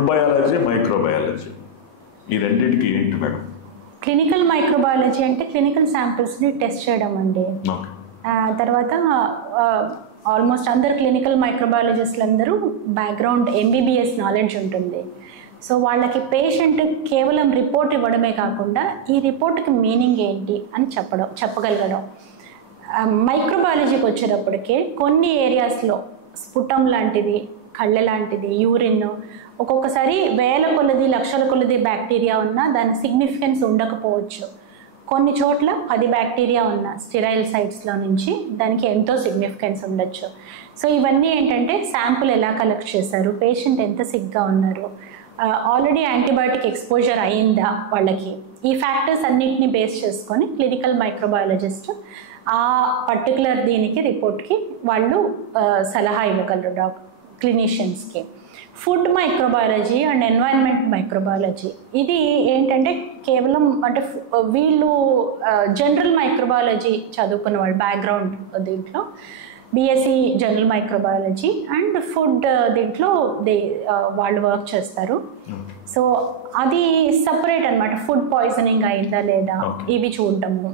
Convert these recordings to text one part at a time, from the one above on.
Food biology, microbiology ఈ రెండింటికి ఏంటి మేడం? క్లినికల్ మైక్రోబయాలజీ అంటే క్లినికల్ శాంపిల్స్ని టెస్ట్ చేయడం అండి. తర్వాత ఆల్మోస్ట్ అందరు క్లినికల్ మైక్రోబయాలజిస్టులు అందరూ బ్యాక్గ్రౌండ్ ఎంబీబీఎస్ నాలెడ్జ్ ఉంటుంది. సో వాళ్ళకి పేషెంట్ కేవలం రిపోర్ట్ ఇవ్వడమే కాకుండా ఈ రిపోర్ట్కి మీనింగ్ ఏంటి అని చెప్పగలగడం. మైక్రోబయాలజీకి వచ్చేటప్పటికే కొన్ని ఏరియాస్లో స్ఫుటం లాంటిది, కళ్ళె లాంటిది, యూరిన్, ఒక్కొక్కసారి వేల కొలది లక్షల కొలది బ్యాక్టీరియా ఉన్నా దాని సిగ్నిఫికెన్స్ ఉండకపోవచ్చు. కొన్ని చోట్ల 10 బ్యాక్టీరియా ఉన్న స్టెరైల్ సైట్స్లో నుంచి దానికి ఎంతో సిగ్నిఫికెన్స్ ఉండొచ్చు. సో ఇవన్నీ ఏంటంటే శాంపుల్ ఎలా కలెక్ట్ చేశారు, పేషెంట్ ఎంత సిక్గా ఉన్నారు, ఆల్రెడీ యాంటీబయాటిక్ ఎక్స్పోజర్ అయిందా వాళ్ళకి, ఈ ఫ్యాక్టర్స్ అన్నిటిని బేస్ చేసుకొని క్లినికల్ మైక్రోబయాలజిస్ట్ ఆ పర్టికులర్ దీనికి రిపోర్ట్కి వాళ్ళు సలహా ఇవ్వగలరు క్లినీషియన్స్కి. Food microbiology and environment microbiology ఇది ఏంటంటే కేవలం అంటే వీళ్ళు జనరల్ మైక్రోబయాలజీ చదువుకున్న వాళ్ళు బ్యాక్గ్రౌండ్ దీంట్లో BSc general microbiology and food దీంట్లో వాళ్ళు వర్క్ చేస్తారు. సో అది సపరేట్ అనమాట. ఫుడ్ పాయిజనింగ్ అయిందా లేదా ఇవి చూడటము.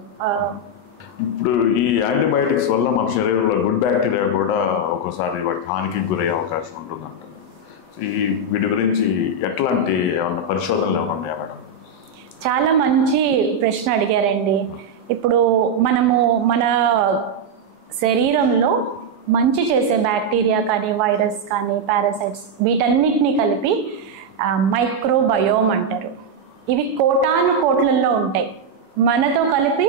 ఇప్పుడు ఈ యాంటీబయాటిక్స్ వల్ల మన శరీరంలో గుడ్ బ్యాక్టీరియా కూడా ఒక్కోసారి వాటికి హానికి గురయ్యే అవకాశం ఉంటుందంట. ఈ వీటి గురించి ఎట్లాంటి ఏమన్నా పరిశోధనలు ఏమైనా ఉన్నాయా మేడం? చాలా మంచి ప్రశ్న అడిగారండి. ఇప్పుడు మనము మన శరీరంలో మంచి చేసే బ్యాక్టీరియా కానీ వైరస్ కానీ పారాసైట్స్ వీటన్నిటిని కలిపి మైక్రోబయోమ్ అంటారు. ఇవి కోటాను కోట్లల్లో ఉంటాయి, మనతో కలిపి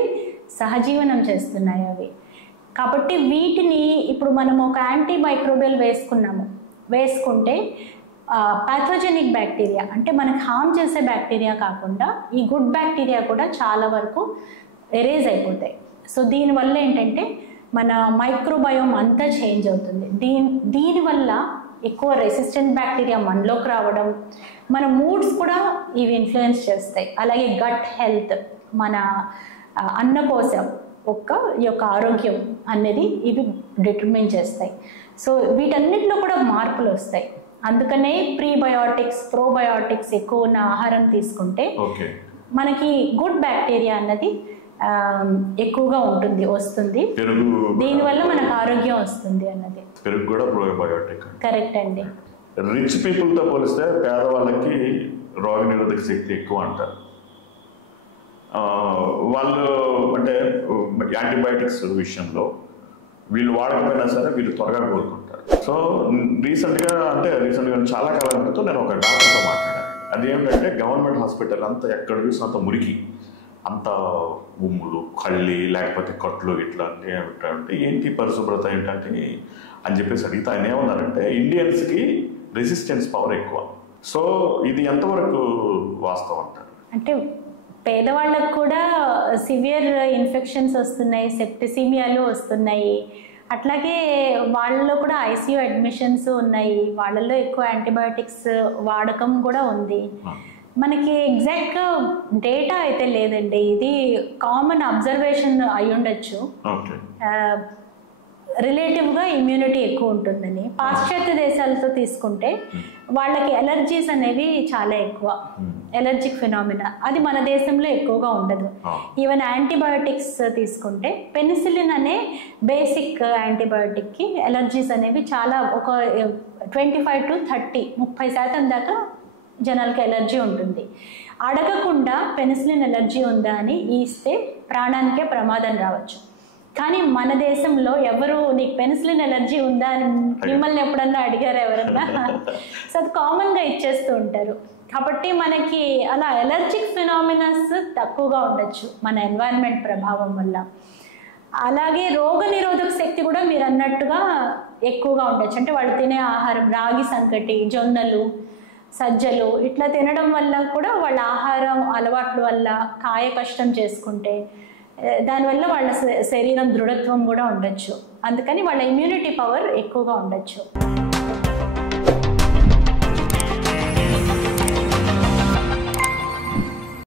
సహజీవనం చేస్తున్నాయి అవి. కాబట్టి వీటిని ఇప్పుడు మనం ఒక యాంటీ మైక్రోబియల్ వేసుకుంటే పాథోజెనిక్ బ్యాక్టీరియా అంటే మనకు హార్మ్ చేసే బ్యాక్టీరియా కాకుండా ఈ గుడ్ బ్యాక్టీరియా కూడా చాలా వరకు ఎరేజ్ అయిపోతాయి. సో దీనివల్ల ఏంటంటే మన మైక్రోబయోమ్ అంతా చేంజ్ అవుతుంది. దీనివల్ల ఎక్కువ రెసిస్టెంట్ బ్యాక్టీరియా మనలోకి రావడం, మన మూడ్స్ కూడా ఇవి ఇన్ఫ్లుయెన్స్ చేస్తాయి. అలాగే గట్ హెల్త్, మన అన్నకోశం యొక్క ఆరోగ్యం అనేది ఇవి డిటర్మిన్ చేస్తాయి. సో వీటన్నిటిలో కూడా మార్పులు వస్తాయి. అందుకనే ప్రీబయోటిక్స్, ప్రోబయోటిక్స్ ఎక్కువ ఉన్న ఆహారం తీసుకుంటే మనకి గుడ్ బ్యాక్టీరియా అన్నది ఎక్కువగా వస్తుంది. దీనివల్ల మనకు ఆరోగ్యం వస్తుంది అన్నది. పెరుగు కూడా ప్రోబయోటిక్. కరెక్ట్ అండి. రిచ్ పీపుల్తో పోలిస్తే పేదవాళ్ళకి రోగనిరోధక శక్తి ఎక్కువ అంటారు. వాళ్ళు అంటే యాంటీబయాటిక్స్ విషయంలో వీళ్ళు వాడకపోయినా సరే వీళ్ళు త్వరగా కోలుకుంటారు. సో రీసెంట్గా చాలా కాలం క్రితం నేను ఒక డాక్టర్తో మాట్లాడాను. అదేమిటంటే గవర్నమెంట్ హాస్పిటల్ అంతా ఎక్కడ చూసినా అంత మురికి, అంత ఉమ్ములు, కళ్ళి, లేకపోతే కట్లు ఇట్లా అంటే ఏంటి పరిశుభ్రత ఏంటంటే అని చెప్పేసి అడిగితే ఆయన ఏమన్నారంటే ఇండియన్స్కి రెసిస్టెన్స్ పవర్ ఎక్కువ. సో ఇది ఎంతవరకు వాస్తవం అంటారు? అంటే పేదవాళ్ళకు కూడా సివియర్ ఇన్ఫెక్షన్స్ వస్తున్నాయి, సెప్టిసిమియాలు వస్తున్నాయి, అట్లాగే వాళ్ళలో కూడా ఐసీయూ అడ్మిషన్స్ ఉన్నాయి, వాళ్ళల్లో ఎక్కువ యాంటీబయాటిక్స్ వాడకం కూడా ఉంది. మనకి ఎగ్జాక్ట్గా డేటా అయితే లేదండి, ఇది కామన్ అబ్జర్వేషన్ అయి ఉండొచ్చు. రిలేటివ్గా ఇమ్యూనిటీ ఎక్కువ ఉంటుందని. పాశ్చాత్య దేశాలతో తీసుకుంటే వాళ్ళకి ఎలర్జీస్ అనేవి చాలా ఎక్కువ, ఎలర్జిక్ ఫినామినా, అది మన దేశంలో ఎక్కువగా ఉండదు. ఈవెన్ యాంటీబయాటిక్స్ తీసుకుంటే పెనిసిలిన్ అనే బేసిక్ యాంటీబయాటిక్కి ఎలర్జీస్ అనేవి చాలా ఒక 25 to 30% దాకా జనాలకి ఎలర్జీ ఉంటుంది. అడగకుండా పెనిసిలిన్ ఎలర్జీ ఉందా అని ఇస్తే ప్రాణానికే ప్రమాదం రావచ్చు. కానీ మన దేశంలో ఎవరు నీకు పెనిసిలిన్ ఎలర్జీ ఉందా అని మిమ్మల్ని ఎప్పుడన్నా అడిగారు ఎవరన్నా? సో అది కామన్గా ఇచ్చేస్తూ ఉంటారు. కాబట్టి మనకి అలా ఎలర్జిక్ ఫినామినాస్ తక్కువగా ఉండొచ్చు మన ఎన్వైరన్మెంట్ ప్రభావం వల్ల. అలాగే రోగ నిరోధక శక్తి కూడా మీరు అన్నట్టుగా ఎక్కువగా ఉండొచ్చు. అంటే వాళ్ళు తినే ఆహారం రాగి సంకటి, జొన్నలు, సజ్జలు ఇట్లా తినడం వల్ల కూడా వాళ్ళ ఆహారం అలవాట్ల వల్ల కాయ కష్టం చేసుకుంటే దానివల్ల వాళ్ళ శరీరం దృఢత్వం కూడా ఉండొచ్చు. అందుకని వాళ్ళ ఇమ్యూనిటీ పవర్ ఎక్కువగా ఉండొచ్చు.